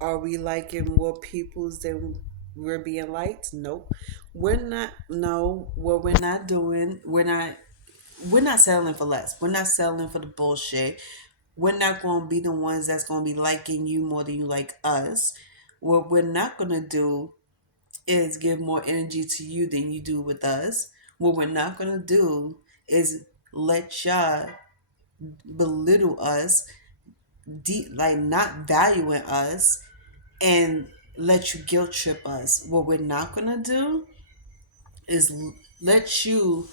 Are we liking more people's than we're being liked? Nope. We're not. No, what we're not doing, we're not settling for less. We're not settling for the bullshit. We're not going to be the ones that's going to be liking you more than you like us. What we're not going to do is give more energy to you than you do with us. What we're not going to do is let y'all belittle us, like not valuing us, and let you guilt trip us. What we're not going to do is let you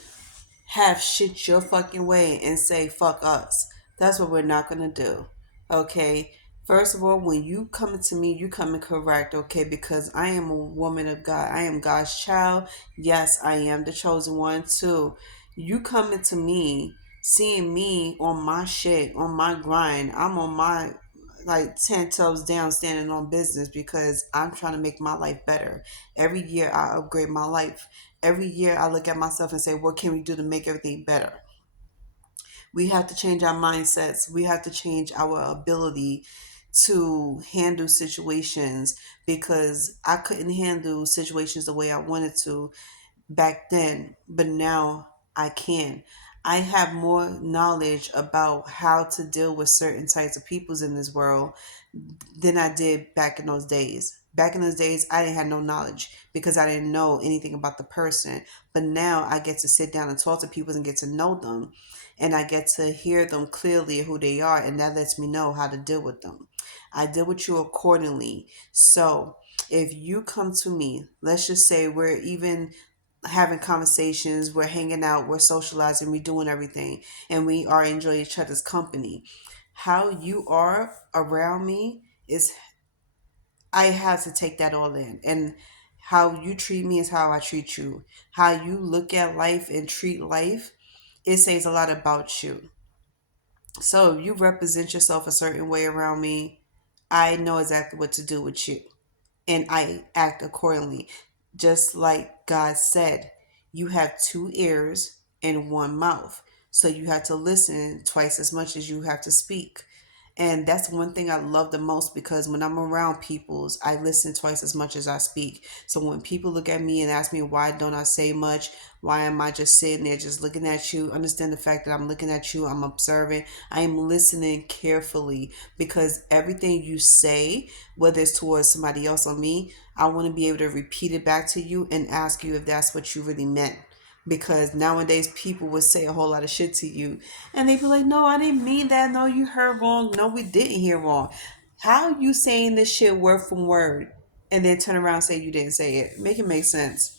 have shit your fucking way and say fuck us. That's what we're not gonna do. Okay. First of all, when you coming to me, you coming correct, okay? Because I am a woman of God. I am God's child. Yes, I am the chosen one too. You coming to me, seeing me on my shit, on my grind. I'm on my like 10 toes down standing on business because I'm trying to make my life better. Every year I upgrade my life. Every year I look at myself and say, what can we do to make everything better? We have to change our mindsets. We have to change our ability to handle situations because I couldn't handle situations the way I wanted to back then, but now I can. I have more knowledge about how to deal with certain types of peoples in this world than I did back in those days. Back in those days, I didn't have no knowledge because I didn't know anything about the person. But now I get to sit down and talk to people and get to know them. And I get to hear them clearly who they are. And that lets me know how to deal with them. I deal with you accordingly. So if you come to me, let's just say we're even having conversations, we're hanging out, we're socializing, we're doing everything, and we are enjoying each other's company. How you are around me is, I have to take that all in. And how you treat me is how I treat you. How you look at life and treat life, it says a lot about you. So you represent yourself a certain way around me. I know exactly what to do with you. And I act accordingly. Just like God said, you have two ears and one mouth. So you have to listen twice as much as you have to speak. And that's one thing I love the most because when I'm around people's, I listen twice as much as I speak. So when people look at me and ask me why don't I say much, why am I just sitting there just looking at you, understand the fact that I'm looking at you, I'm observing, I am listening carefully because everything you say, whether it's towards somebody else or me, I want to be able to repeat it back to you and ask you if that's what you really meant. Because nowadays people would say a whole lot of shit to you and they'd be like, no, I didn't mean that. No, you heard wrong. No, we didn't hear wrong. How you saying this shit word from word and then turn around and say you didn't say it? Make it make sense.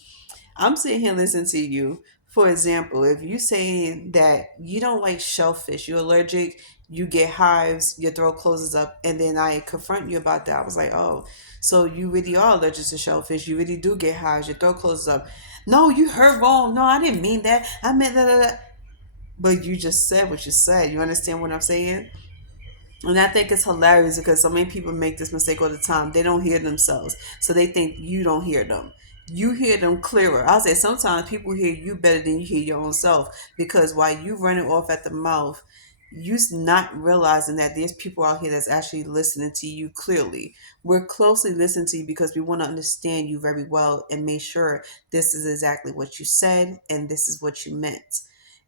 I'm sitting here listening to you. For example, if you saying that you don't like shellfish, you're allergic, you get hives, your throat closes up, and then I confront you about that. I was like, oh, so you really are allergic to shellfish. You really do get hives, your throat closes up. No, you heard wrong. No, I didn't mean that. I meant that. But you just said what you said. You understand what I'm saying? And I think it's hilarious because so many people make this mistake all the time. They don't hear themselves. So they think you don't hear them. You hear them clearer. I'll say sometimes people hear you better than you hear your own self because while you running off at the mouth, you're not realizing that there's people out here that's actually listening to you clearly. We're closely listening to you because we want to understand you very well and make sure this is exactly what you said and this is what you meant.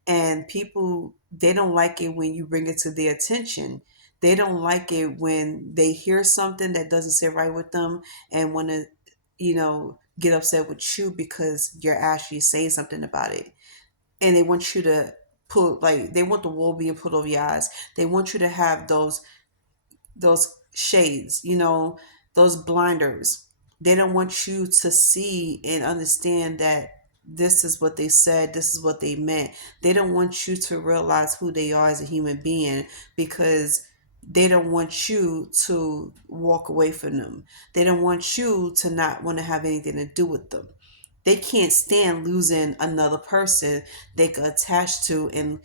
And people, they don't like it when you bring it to their attention. They don't like it when they hear something that doesn't sit right with them and want to, get upset with you because you're actually saying something about it. And they want you to put, like, they want the wool being put over your eyes. They want you to have those shades, those blinders. They don't want you to see and understand that this is what they said, this is what they meant. They don't want you to realize who they are as a human being because they don't want you to walk away from them. They don't want you to not want to have anything to do with them. They can't stand losing another person they could attach to and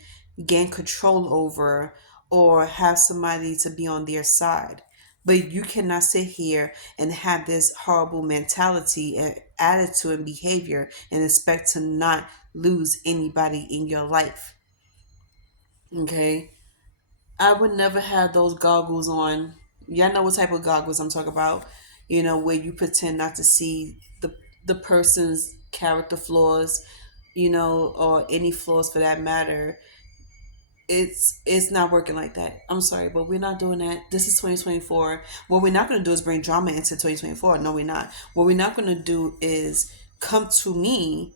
gain control over or have somebody to be on their side. But you cannot sit here and have this horrible mentality and attitude and behavior and expect to not lose anybody in your life. Okay? I would never have those goggles on Y'all know what type of goggles I'm talking about. You know, where you pretend not to see the person's character flaws, you know, or any flaws for that matter. It's not working like that. I'm sorry, but we're not doing that. This is 2024. What we're not going to do is bring drama into 2024. No, we're not. What we're not going to do is come to me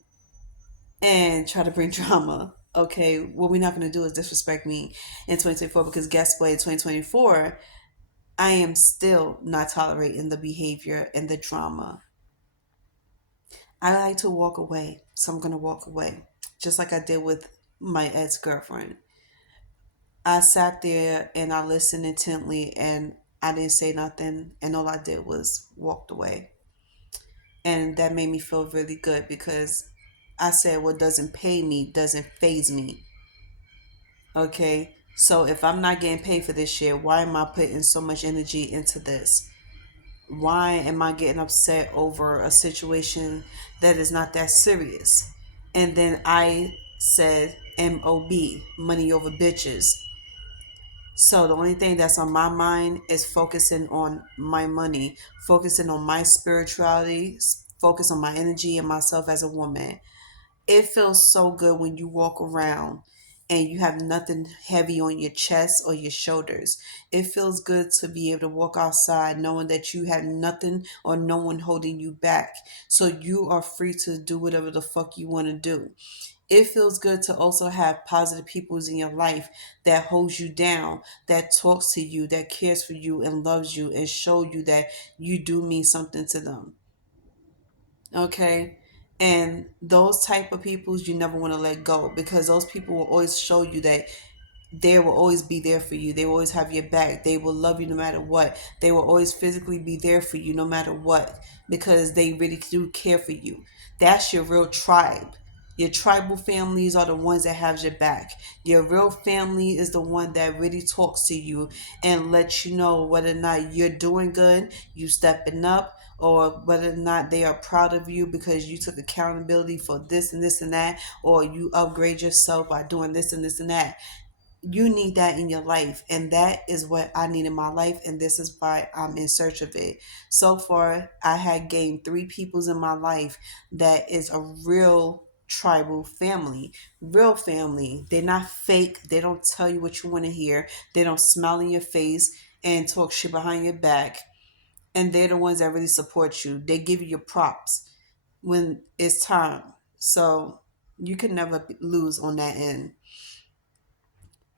and try to bring drama. Okay, what we're not going to do is disrespect me in 2024, because guess what? In 2024, I am still not tolerating the behavior and the drama. I like to walk away, so I'm going to walk away, just like I did with my ex girlfriend. I sat there and I listened intently, and I didn't say nothing, and all I did was walked away. And that made me feel really good, because I said what doesn't pay me doesn't phase me. Okay? So if I'm not getting paid for this shit, why am I putting so much energy into this? Why am I getting upset over a situation that is not that serious? And then I said MOB, money over bitches. So the only thing that's on my mind is focusing on my money, focusing on my spirituality, focus on my energy and myself as a woman. It feels so good when you walk around and you have nothing heavy on your chest or your shoulders. It feels good to be able to walk outside knowing that you have nothing or no one holding you back. So you are free to do whatever the fuck you want to do. It feels good to also have positive peoples in your life that holds you down, that talks to you, that cares for you and loves you and show you that you do mean something to them. Okay? And those type of peoples you never want to let go, because those people will always show you that they will always be there for you. They will always have your back. They will love you no matter what. They will always physically be there for you no matter what, because they really do care for you. That's your real tribe. Your tribal families are the ones that have your back. Your real family is the one that really talks to you and lets you know whether or not you're doing good, you stepping up, or whether or not they are proud of you because you took accountability for this and this and that, or you upgrade yourself by doing this and this and that. You need that in your life, and that is what I need in my life, and this is why I'm in search of it. So far I had gained three peoples in my life that is a real tribal family. Real family. They're not fake. They don't tell you what you want to hear. They don't smile in your face and talk shit behind your back, and they're the ones that really support you. They give you your props when it's time. So you can never lose on that end.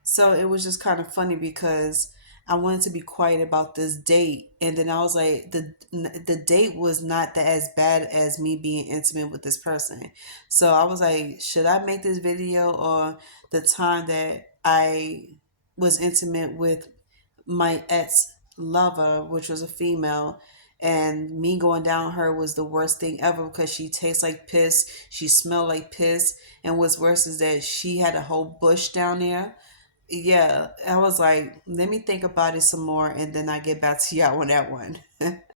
So it was just kind of funny because I wanted to be quiet about this date, and then I was like, the date was not that as bad as me being intimate with this person. So I was like, should I make this video or the time that I was intimate with my ex lover, which was a female, and me going down her was the worst thing ever because she tastes like piss, she smelled like piss, and what's worse is that she had a whole bush down there. Yeah, I was like, let me think about it some more and then I get back to y'all on that one.